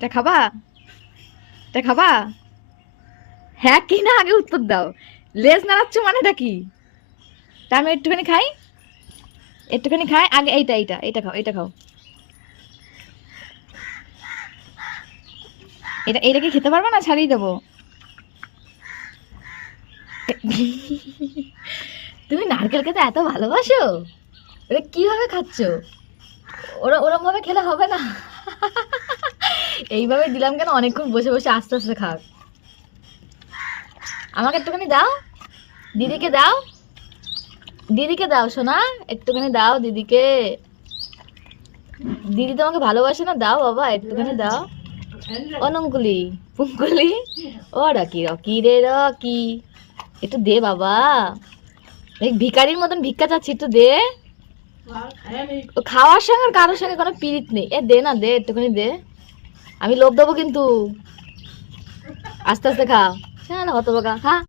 এটা খাবা? এটা খাবা? হ্যাঁ কি না আগে উত্তর দাও। লেজ নাড়াচ্ছ মানেটা কি? তা আমি একটুখানি খাই, একটুখানি খাই আগে। এইটা এইটা এটা খাও, এটা খাও। এটা কি খেতে পারবে না? ছাড়িয়ে দেবো। তুমি নারকেল খেতে এত ভালোবাসো? এটা কিভাবে খাচ্ছ? ওরম ভাবে খেলে হবে না। এইভাবে দিলাম কেন? অনেকক্ষণ বসে বসে আস্তে আস্তে খাক। আমাকে একটুখানি দাও, দিদিকে দাও, দিদিকে দাও সোনা, একটুখানি দাও দিদিকে। দিদি তোমাকে ভালোবাসে না? দাও বাবা একটুখানি দাও। অনঙ্কুলি পুঙ্কুলি, ও রকি রকি রে রকি, একটু দে বাবা। এই ভিখারির মতন ভিক্ষা চাচ্ছি, একটু দে। ও খাওয়ার সঙ্গে আর কারোর সঙ্গে কোনো পিরিত নেই। এ দে না, দে একটুখানি দে। আমি লোভ দেবো কিন্তু। আস্তে আস্তে খা। হ্যাঁ হতবাগা খা।